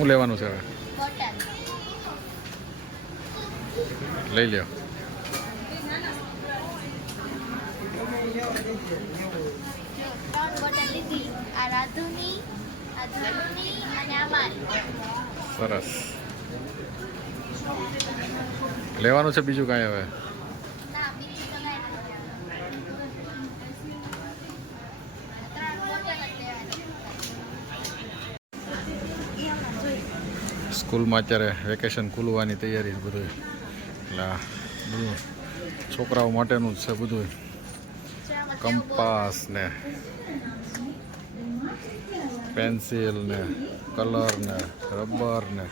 શું લેવાનું છે હવે? લઈ લ્યો. સરસ. લેવાનું છે બીજું કાંઈ હવે? સ્કૂલમાં અત્યારે વેકેશન ખુલવાની તૈયારી બધું, એટલે બધું છોકરાઓ માટેનું જ છે બધું. કંપાસ ને પેન્સિલ ને કલર ને રબર ને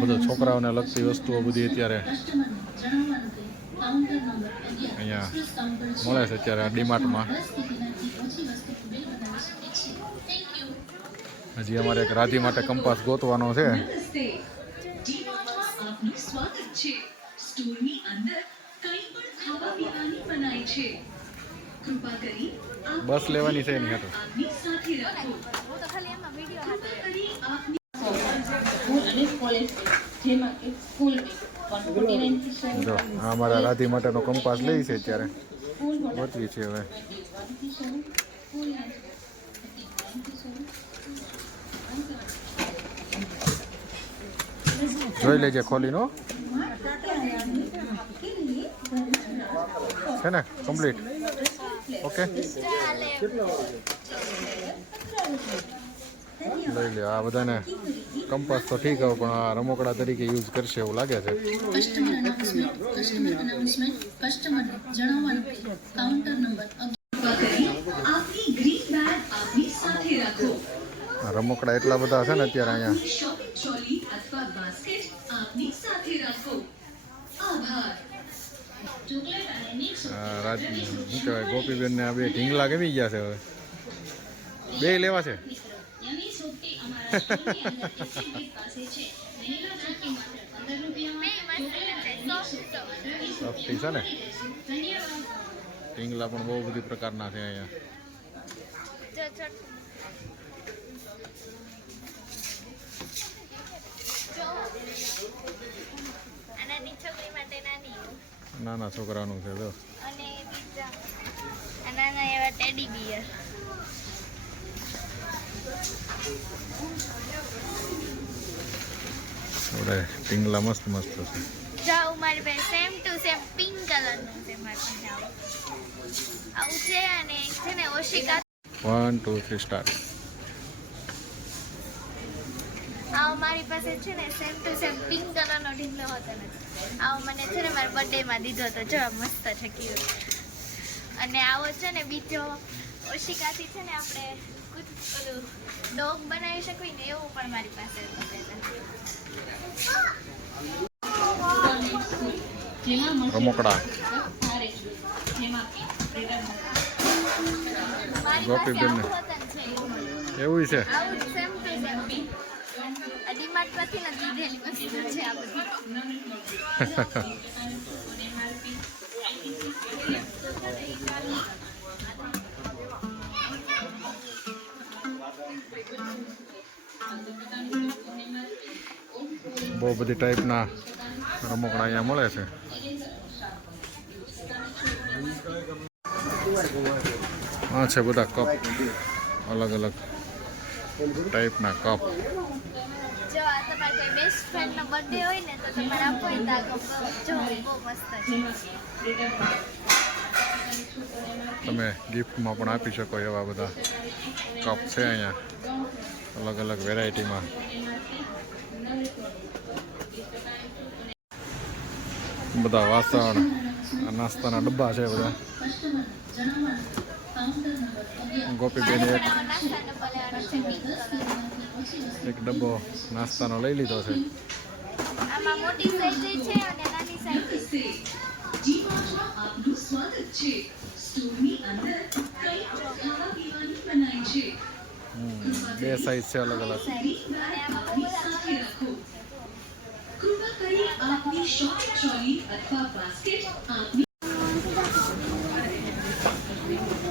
બધું છોકરાઓને લગતી વસ્તુઓ બધી અત્યારે અહીંયા મળે છે અત્યારે ડીમાર્ટમાં. હજી અમારે એક રાધી માટે કંપાસ ગોતવાનો છે. બસ લેવાની છે એની હાટુ. જો અમારા રાધી માટેનો કંપાસ લઈ છે અત્યારે ગોતવી છે હવે. જોઈ લેજે ખોલીનો છે ને કમ્પ્લીટ. ઓકે લઈ લે. આ બધાને કંપાસ તો ઠીક હવે, પણ આ રમકડા તરીકે યુઝ કરશે એવું લાગે છે. રમકડા એટલા બધા છે ને અત્યારે અહીંયા. ગોપીબેન ને આ બે ઢીંગલા કેવી ગયા છે હવે? બે લેવા છે. સોફ્ટી છે ને. ઢીંગલા પણ બહુ બધી પ્રકારના છે અહીંયા. નાના છોકરાનું છે જો. ટીંગલા મસ્ત મસ્ત છે. જાવ મારી પાસે સેમ ટુ સેમ પિંક કલરનું છે મારી પાસે. આવું છે અને છે ને ઓશિકા 1 2 3 સ્ટાર્ટ. આવો મારી પાસે છે ને સેમ ટુ સેમ પિંક કલરનો ઢીંગલો હતો ને. આવો મને છે ને મારા બર્થડેમાં દીધો હતો. જો મસ્ત છે ક્યુટ. અને આવો છે ને બીજો ઓશિકાથી છે ને આપણે ઓલું ડોગ બનાવી શકીએ ને એવું પણ મારી પાસે રમકડા ગોપીબેન ને એવું છે. ડીમાર્ટમાંથી નથી લીધેલી વસ્તુ છે આ બધી. બહુ બધી ટાઈપના રમકડા અહીંયા મળે છે. હા છે બધા કપ, અલગ અલગ ટાઈપના કપ. જો આ તમારા કોઈ બેસ્ટ ફ્રેન્ડનો બર્થડે હોય ને તો તમારે આપો હોય તો આ કપ જો બહુ મસ્ત છે. તમે ગિફ્ટમાં પણ આપી શકો એવા બધા કપ છે અહીંયા અલગ અલગ વેરાયટીમાં. બધા વાસણ, નાસ્તાના ડબ્બા છે બધા. ગોપીબેન એક ડબ્બો નાસ્તાનો લઈ લીધો છે. આમાં મોટી સાઈઝ છે અને નાની સાઈઝ છે. આપનું સ્વાગત છે. સ્ટોરની અંદર કઈ ખાવા પીવાની બનાઈ છે. બે સાઈઝ છે અલગ અલગ. કૃપા કરી આપની શોપિંગ ટ્રોલી અથવા બાસ્કેટ આપની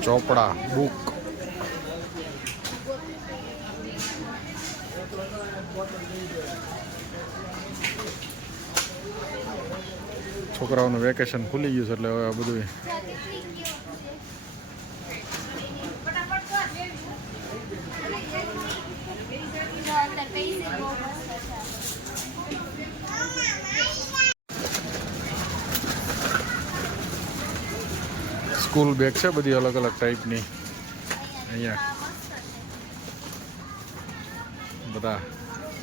ચોપડા બુક છોકરાઓનું વેકેશન ખુલી ગયું છે એટલે હવે આ બધું સ્કૂલ બેગ છે બધી અલગ અલગ ટાઈપની અહીંયા બધા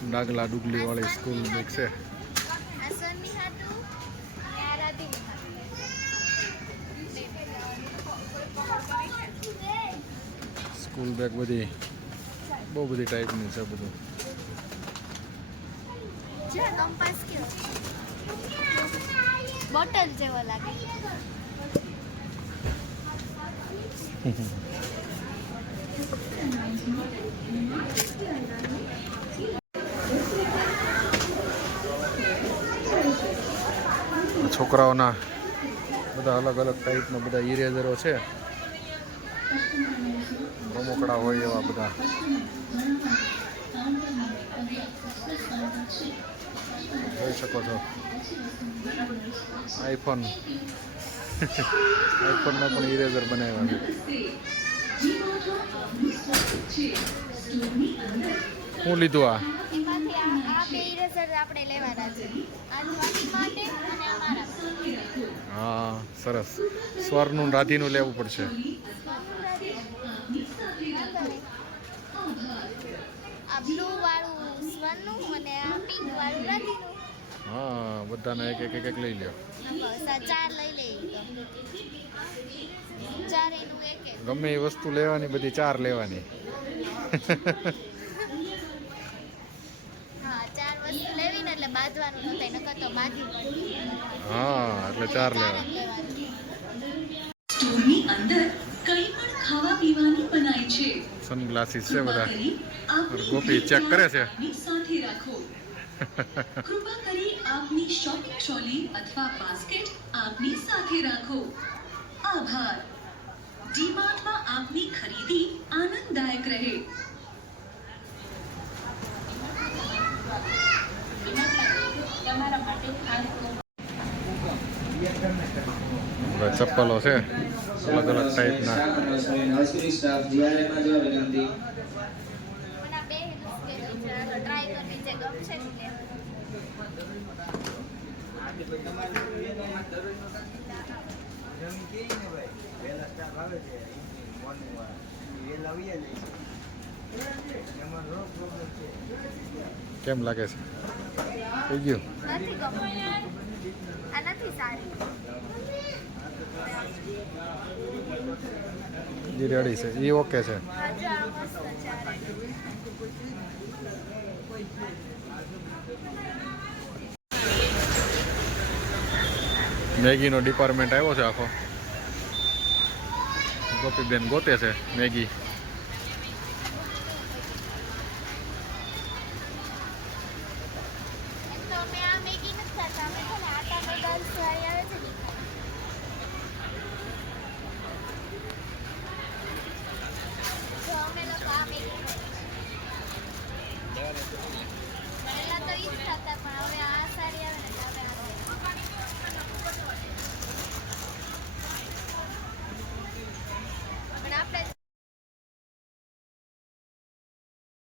ડાગલા ડુગલી વાળી સ્કૂલ બેગ છે. સ્કૂલ બેગ બધી બહુ બધી ટાઈપની છે બધું. બોટલ જેવો લાગે. છોકરાઓના બધા અલગ અલગ ટાઈપના બધા ઇરેઝરો છે. રમકડા હોય એવા બધા જોઈ શકો છો. આઈફોનના પણ ઇરેઝર બનાવ્યા છે. શું લીધું આ? આપણે લેવાના છે આ સ્વાતિ માટે અને અમારા હા સરસ. સ્વરનું રાધીનું લેવું પડશે. આ બ્લુ વાળું સ્વરનું અને આ પિંક વાળું રાધીનું. હા બધાને એક એક લઈ લ્યો. બસ આ 4 લઈ લઈએ તો 4 એનું એક એક. ગમે એ વસ્તુ લેવાની બધી 4 લેવાની. હા 4 વસ્તુ લેવી ને એટલે બાંધવાનું નહોતું નકર તો બાંધી પડતી. હા એટલે 4 લેવા. સ્ટોરની અંદર કંઈ પણ ખાવા પીવાની બનાય છે. સનગ્લાસીસ છે બધા. આપની ગોપી ચેક કરે છે. આપની સાથે રાખો. કૃપા કરી આપની શોપિંગ ટ્રોલી અથવા બાસ્કેટ આપની સાથે રાખો. આભાર. ડીમાર્ટમાં આપની ખરીદી આનંદદાયક રહે. ચપ્પલો છે અલગ અલગ ટાઈપના. મને આ બે ટ્રાય કરવી છે ગમશે ને કેમ લાગે છે? થઈ ગયું? નથી ગમતું. આ નથી સારી. જી રેડી છે એ ઓકે છે. હજુ આ મસ્ત છે આ રેડી. મેગીનો ડિપાર્ટમેન્ટ આવ્યો છે આખો. ગોપીબેન ગોતે છે મેગી. તો અમે આ મેગી નથી ખાતા અમે છે ને આટા નૂડલ્સ વાળી